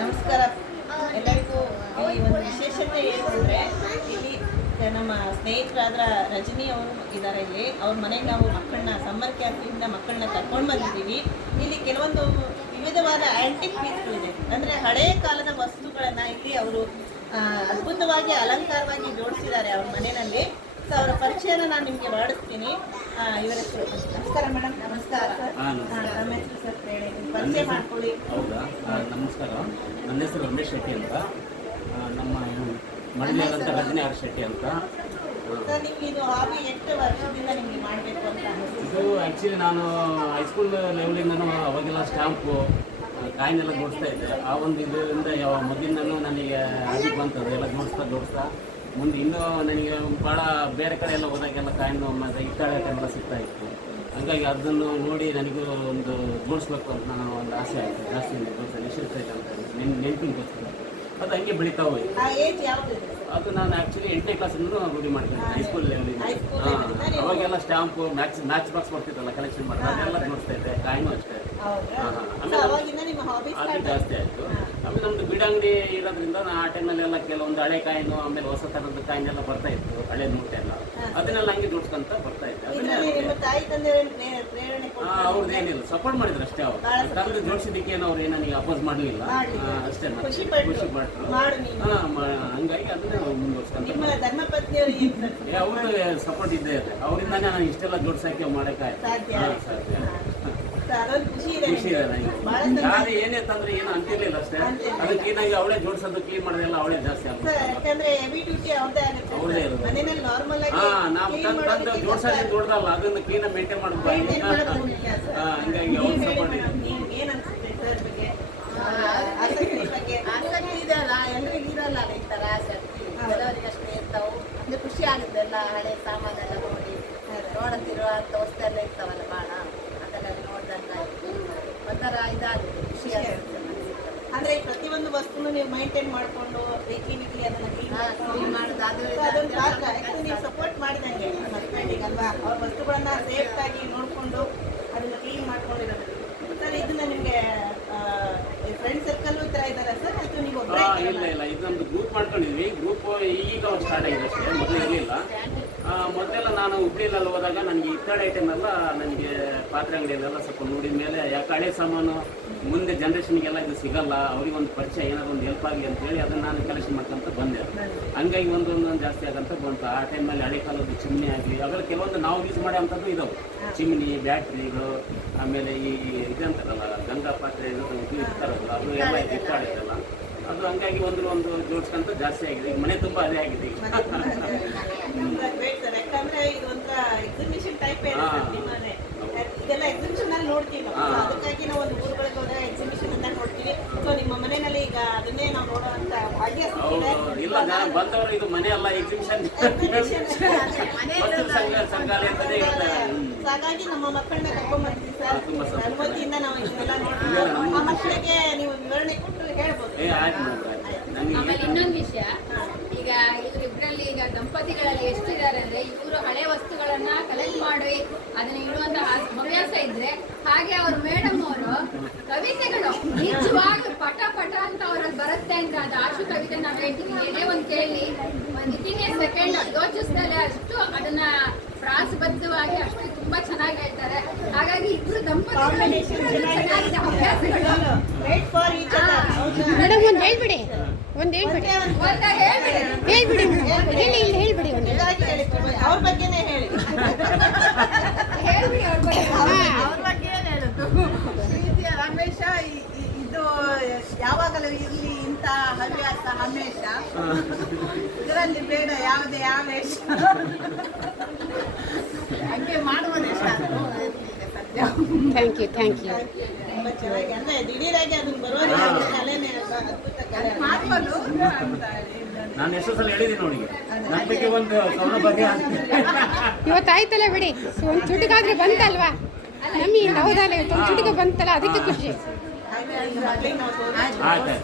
ನಮಸ್ಕಾರ ಎಲ್ಲರಿಗೂ. ಈ ಒಂದು ವಿಶೇಷತೆ ಏನು ಅಂದರೆ, ಇಲ್ಲಿ ನಮ್ಮ ಸ್ನೇಹಿತರಾದ ರಜನಿ ಅವರು ಇದ್ದಾರೆ. ಇಲ್ಲಿ ಅವ್ರ ಮನೆಗೆ ನಾವು ಮಕ್ಕಳನ್ನ ಸಮ್ಮರ್ ಕ್ಯಾಂಪಿಂದ ಮಕ್ಕಳನ್ನ ಕರ್ಕೊಂಡು ಬಂದಿದ್ದೀವಿ. ಇಲ್ಲಿ ಕೆಲವೊಂದು ವಿವಿಧವಾದ ಆ್ಯಂಟಿಕ್ ಪೀಸ್ಗಳಿದೆ, ಅಂದರೆ ಹಳೆಯ ಕಾಲದ ವಸ್ತುಗಳನ್ನು ಇಲ್ಲಿ ಅವರು ಅದ್ಭುತವಾಗಿ ಅಲಂಕಾರವಾಗಿ ಜೋಡಿಸಿದ್ದಾರೆ ಅವ್ರ ಮನೆಯಲ್ಲಿ. ಸೊ ಅವರ ಪರಿಚಯನ ನಾನು ನಿಮಗೆ ಮಾಡಿಸ್ತೀನಿ. ಇವರ ಹೆಸರು. ನಮಸ್ಕಾರ ಮೇಡಮ್. ನಮಸ್ಕಾರ. ನಮ್ಮ ಹೆಸರು ಸರ್ ಹೇಳಿ, ಪರಿಚಯ ಮಾಡ್ಕೊಳ್ಳಿ. ಹೌದಾ, ನಮಸ್ಕಾರ. ನನ್ನ ಹೆಸರು ರಮೇಶ್ ಶೆಟ್ಟಿ ಅಂತ. ನಮ್ಮ ಮನೆಯಲ್ಲಿರುವಂಥ ರಜನಿ ಆರ್ ಶೆಟ್ಟಿ ಅಂತ. ಸರ್ ನಿಮ್ಗೆ ಇದು ಹಾಬಿ ಎಷ್ಟು ವರ್ಷದಿಂದ ನಿಮಗೆ ಮಾಡಬೇಕು ಅಂತ ಅನಿಸ್ತು? ಇದು ಆ್ಯಕ್ಚುಲಿ ನಾನು ಹೈಸ್ಕೂಲ್ ಲೆವೆಲಿಂದನೂ ಅವಾಗೆಲ್ಲ ಸ್ಟ್ಯಾಂಪು ಕಾಯಿನೆಲ್ಲ ಜೋಡಿಸ್ತಾ ಇದ್ದೆ. ಆ ಒಂದು ಇದರಿಂದ ಯಾವ ಮೊದಲಿಂದನೂ ನನಗೆ ಹಾಗೆ ಬಂತದ್ದು ಎಲ್ಲ ಜೋಡಿಸ್ತಾ ಮುಂದೆ ಇನ್ನೂ ನನಗೆ ಭಾಳ ಬೇರೆ ಕಡೆ ಎಲ್ಲ ಹೋದಾಗೆಲ್ಲ ಕಾಯಿನು ಮತ್ತು ಹಿತ್ತಾಳೆ ಎಲ್ಲ ಸಿಗ್ತಾ ಇತ್ತು. ಹಂಗಾಗಿ ಅದನ್ನು ನೋಡಿ ನನಗೂ ಒಂದು ಜೋಡಿಸ್ಬೇಕು ಅಂತ ನಾನು ಒಂದು ಆಸೆ ಆಯಿತು. ಜಾಸ್ತಿ ಜೋಡಿಸೋದು ಎಷ್ಟಿರ್ತೈತೆ ಅಂತ ನೆನಪಿಗೋಸ್ಕರ ಅದು ಹಂಗೆ ಬೆಳೀತಾ ಹೋಯ್ತು. ಅದು ನಾನು ಆ್ಯಕ್ಚುಲಿ 8ನೇ ಕ್ಲಾಸಿಂದಲೂ ರೂಢಿ ಮಾಡ್ತೀನಿ, ಹೈಸ್ಕೂಲ್ ಲೆವೆಲಿಂದ. ಅವಾಗೆಲ್ಲ ಸ್ಟ್ಯಾಂಪು ಮ್ಯಾಚ್ ಬಾಕ್ಸ್ ಬರ್ತಿತ್ತಲ್ಲ, ಕಲೆಕ್ಷನ್ ಮಾಡಿ ಅದೆಲ್ಲ ಜೋಡಿಸ್ತಾ ಇದ್ದೆ. ಕಾಯಿನೂ ಅಷ್ಟೇ. ಅದು ಜಾಸ್ತಿ ಆಯಿತು. ಆಮೇಲೆ ನಮ್ಮದು ಬೀಡಂಗಡಿ ಇರೋದ್ರಿಂದ ಆ ಟೈಮಲ್ಲೆಲ್ಲ ಕೆಲವೊಂದು ಹಳೆ ಕಾಯಿನು, ಆಮೇಲೆ ಹೊಸ ಥರದ ಕಾಯಿನೆಲ್ಲ ಬರ್ತಾ ಇತ್ತು, ಹಳೆ ನೋಟ್ ಎಲ್ಲ. ಅದನ್ನೆಲ್ಲ ಹಂಗೆ ಜೋಡಿಸ್ಕೊಂತ ಬರ್ತಾ ಇದ್ದೆ. ಅವ್ರದ್ದು ಏನಿಲ್ಲ, ಸಪೋರ್ಟ್ ಮಾಡಿದ್ರು ಅಷ್ಟೇ. ಅವ್ರು ತಂದು ಜೋಡಿಸಿದ್ದಕ್ಕೆ ಏನು ಅವ್ರು ನನಗೆ ಅಪೋಸ್ ಮಾಡಲಿಲ್ಲ ಅಷ್ಟೇ. ಖುಷಿ ಪಟ್ಟರು. ಹಂಗಾಗಿ ಅದನ್ನ ಮುಂದುವರ್ಸ್ಕೊಂತ ಅವ್ರದ್ದು ಸಪೋರ್ಟ್ ಇದ್ದೇ ಇದೆ. ಅವರಿಂದಾನೇ ನಾನು ಇಷ್ಟೆಲ್ಲ ಜೋಡಿಸೋಕೆ ಮಾಡೋಕ್ಕಾಯ್ತು. ಸಾಧ್ಯ. ಖುಷಿ ಇದೆ ನನಗೆ. ಯಾರು ಏನೇ ತಂದ್ರೆ ಏನು ಅಂತಿರ್ಲಿಲ್ಲ ಅಷ್ಟೇ. ಅದಕ್ಕೆ ಏನಾಗಿ ಅವಳೇ ಜೋಡಿಸೋದು ಕ್ಲೀನ್ ಮಾಡೋದೆಲ್ಲ ಅವಳೇ ಜಾಸ್ತಿ ಆಗುತ್ತೆ. ಅವ್ರದೇ ಇರೋದು. ನಾವು ತಂದು ಜೋಡಿಸೋದು ದೊಡ್ಡದಲ್ಲ, ಅದನ್ನು ಕ್ಲೀನಾಗಿ ಮೇಂಟೈನ್ ಮಾಡಬೇಕು. ಹಂಗಾಗಿ ಅವ್ರು ಸಪೋರ್ಟ್ ಇದೆ. ಆಸಕ್ತಿ ಇದೆಯಲ್ಲ, ಎಲ್ರಿಗೂ ಇರಲ್ಲ ಈ ಥರ ಆಸಕ್ತಿ. ಕೆಲವರಿಗೆ ಅಷ್ಟೇ ಇರ್ತಾವೆ. ಅಂದರೆ ಖುಷಿ ಆಗುತ್ತೆ ಎಲ್ಲ ಹಳೆ ಸಾಮಾನೆಲ್ಲ ನೋಡಿ ನೋಡುತ್ತಿರುವಂಥ ವಸ್ತು ಎಲ್ಲ ಇರ್ತಾವಲ್ಲ ಭಾಳ, ಅದೆಲ್ಲ ನೋಡ್ದಂಗೆ ಒಂಥರ ಇದಾಗುತ್ತೆ, ಖುಷಿ ಆಗುತ್ತೆ. ಅಂದ್ರೆ ಪ್ರತಿಯೊಂದು ವಸ್ತುನು ನೀವು ಮೈಂಟೈನ್ ಮಾಡಿಕೊಂಡು ವೀಕ್ಲಿ ಅದನ್ನ ಕ್ಲೀನ್ ಮಾಡೋದು, ಅದೊಂದು ಪಾತ್ರ. ಯಾಕಂದ್ರೆ ನೀವು ಸಪೋರ್ಟ್ ಮಾಡಿದಂಗೆ ಹಸ್ಬೆಂಡಿಗೆ ಅಲ್ವಾ, ಅವ್ರ ವಸ್ತುಗಳನ್ನ ಸೇಫ್ ಆಗಿ ನೋಡಿಕೊಂಡು ಅದನ್ನ ಕ್ಲೀನ್ ಮಾಡ್ಕೊಂಡಿರೋದು. ಸರ್ ಇದನ್ನ ನಿಮಗೆ ಫ್ರೆಂಡ್ ಸರ್ಕಲ್ ಈ ಥರ ಇದ್ದಾರೆ ಸರ್? ಅಥವಾ ನೀವು ಇಲ್ಲ, ಇದು ನಮ್ದು ಗ್ರೂಪ್ ಮಾಡ್ಕೊಂಡಿದ್ವಿ. ಗ್ರೂಪ್ ಈಗ ಸ್ಟಾರ್ಟ್ ಆಗಿದೆ ಅಷ್ಟೇ, ಮೊದಲು ಇರಲಿಲ್ಲ. ಮೊದಲೆಲ್ಲ ನಾನು ಹುಬ್ಳಿಯಲ್ಲಿ ಹೋದಾಗ ನನಗೆ ಹಿತ್ತಾಳೆ ಐಟಮ್ ಎಲ್ಲ, ನನಗೆ ಪಾತ್ರೆ ಅಂಗಡಿಯಲ್ಲೆಲ್ಲ ಸ್ವಲ್ಪ ನೋಡಿದ ಮೇಲೆ, ಯಾಕೆ ಹಳೆ ಸಾಮಾನು ಮುಂದೆ ಜನ್ರೇಷನ್ಗೆಲ್ಲ ಇದು ಸಿಗಲ್ಲ, ಅವ್ರಿಗೆ ಒಂದು ಪರಿಚಯ ಏನಾದ್ರು ಒಂದು ಹೆಲ್ಪ್ ಆಗಿ ಅಂತೇಳಿ ಅದನ್ನು ನಾನು ಕಲೆಕ್ಷನ್ ಮಾಡ್ಕೊಂತ ಬಂದೆ. ಹಂಗಾಗಿ ಒಂದೊಂದು ಜಾಸ್ತಿ ಆಗಂತ ಬಂತು. ಆ ಟೈಮಲ್ಲಿ ಹಳೆ ಕಾಲದ್ದು ಚಿಮ್ನಿ ಆಗಲಿ, ಅವೆಲ್ಲ ಕೆಲವೊಂದು ನಾವು ಯೂಸ್ ಮಾಡೋ ಅಂಥದ್ದು ಇದಾವೆ. ಚಿಮ್ನಿ, ಬ್ಯಾಟ್ರಿಗಳು, ಆಮೇಲೆ ಈ ಇದಂತಾರಲ್ಲ ಗಂಗಾ ಪಾತ್ರೆ ಇರ್ತಾರಲ್ಲ, ಅದು ಎಲ್ಲ ಹಿತ್ತಾಳೆ ಇದೆಲ್ಲ. ಅದು ಹಂಗಾಗಿ ಒಂದು ಜೋಡಿಸ್ಕೊಂತ ಜಾಸ್ತಿ ಆಗಿದೆ. ಈಗ ಮನೆ ತುಂಬ ಅದೇ ಆಗಿದೆ ಈಗ. ಯಾಕಂದ್ರೆ ಇದು ಒಂಥರ ಎಕ್ಸಿಬಿಷನ್ ಟೈಪ್ ಇದೆಲ್ಲ ಎಕ್ಸಿಬಿಷನ್ ಅಲ್ಲಿ ನೋಡ್ತೀವಿ ನಾವು. ಅದಕ್ಕಾಗಿ ನಾವು ಒಂದು ಊರುಗಳಿಗೆ ಹೋದ್ರೆ ಎಕ್ಸಿಬಿಷನ್ ಅಂತ ನೋಡ್ತೀವಿ. ಸೊ ನಿಮ್ಮ ಮನೆಯಲ್ಲಿ ಈಗ ಅದನ್ನೇ ನಾವು ನೋಡುವಂತ ಭಾಗ್ಯ ಸಿಕ್ಕಿದೆ. ಇಲ್ಲ, ಬಂದವರು ಇದು ಮನೆ ಅಲ್ಲ, ಎಕ್ಸಿಬಿಷನ್ ಸಂಗ್ರಹಾಲಯ ಅಂತಾನೆ ಹೇಳ್ತಾರೆ. ಹಾಗಾಗಿ ನಮ್ಮ ಮಕ್ಕಳನ್ನ ಕರ್ಕೊಂಡ್ ಬಂದಿದ್ದೀವಿ ಸರ್. ಅನುಮತಿಯಿಂದ ನಾವು ಇದನ್ನೆಲ್ಲ ನೋಡ್ತೀವಿ. ಆ ಮಕ್ಕಳಿಗೆ ನೀವು ವಿವರಣೆ ಕೊಟ್ಟು ಹೇಳ್ಬೋದು. ಆಮೇಲೆ ಇನ್ನೊಂದು ವಿಷಯ, ಈಗ ಇವರಿಬ್ಬರಲ್ಲಿ ಈಗ ದಂಪತಿಗಳಲ್ಲಿ ಎಷ್ಟಿದ್ದಾರೆ ಅಂದ್ರೆ, ಇವರು ಹಳೆ ವಸ್ತುಗಳನ್ನ ಕಲೆಕ್ಟ್ ಮಾಡಿ ಅದನ್ನ ಇಡುವಂತ ಹವ್ಯಾಸ ಇದ್ರೆ, ಹಾಗೆ ಅವ್ರ ಮೇಡಮ್ ಅವರು ಕವಿತೆಗಳು ನಿಜವಾಗಿ ಪಟ ಅಂತ ಅವ್ರಲ್ಲಿ ಬರುತ್ತೆ ಅಂತ. ಅದು ಆಶು ಕವಿತೆ ನಾವು ಹೇಳ್ತೀವಿ, ಏನೇ ಒಂದು ಕೇಳಿ ವಿತಿನ್ ಎ ಸೆಕೆಂಡ್ ಯೋಚಿಸ್ತಾರೆ, ಅಷ್ಟು ಅದನ್ನ ಪ್ರಾಸಬದ್ಧವಾಗಿ ಅಷ್ಟು ತುಂಬಾ ಚೆನ್ನಾಗಿ ಹೇಳ್ತಾರೆ. ಹಾಗಾಗಿ ಇಬ್ರು ದಂಪತಿಗಳಲ್ಲಿ ಮೇಡಮ್ ಒಂದು ಹೇಳ್ಬಿಡಿ, ಹೇಳ್ಬಿಡಿ ಅವ್ರ ಬಗ್ಗೆನೇ ಹೇಳಿ. ಅವ್ರ ಬಗ್ಗೆ ಏನು ಹೇಳುದು? ರಮೇಶ ಇದು ಯಾವಾಗಲೂ ಇರಲಿ ಇಂಥ ಹವ್ಯಾಸ ಹಮೇಶ, ಇದರಲ್ಲಿ ಬೇಡ ಯಾವುದೇ ಆವೇಶ. ಹಂಗೆ ಮಾಡುವುದಿಷ್ಟ ಸದ್ಯ. Thank you. ತುಂಬಾ ಚೆನ್ನಾಗಿ, ಅಂದ್ರೆ ದಿಢೀರಾಗಿ ಅದನ್ನ ಬರೋರಿಗೆ ಕಲೆನೇ ಅದ್ಭುತ ಕಲೆ ಮಾಡ್ಬೋದು ಅಂತ ನಾನು ಎಷ್ಟು ಸಲ ಹೇಳಿದ್ದೀನಿ ನೋಡಿ, ನನ್ನ ಬಗ್ಗೆ ಒಂದು ಸೌನ ಬಗ್ಗೆ ಇವತ್ತು ಆಯ್ತಲ್ಲ ಬಿಡಿ, ಒಂದು ಚುಟುಕಾದ್ರೆ ಬಂತಲ್ವಾ ನಮ್ಮಿಂದ. ಹೌದಲ್ಲ, ಇವತ್ತು ಒಂದು ಚುಟುಕ ಬಂತಲ್ಲ, ಅದಕ್ಕೆ ಖುಷಿ. ಆಯ್ತು.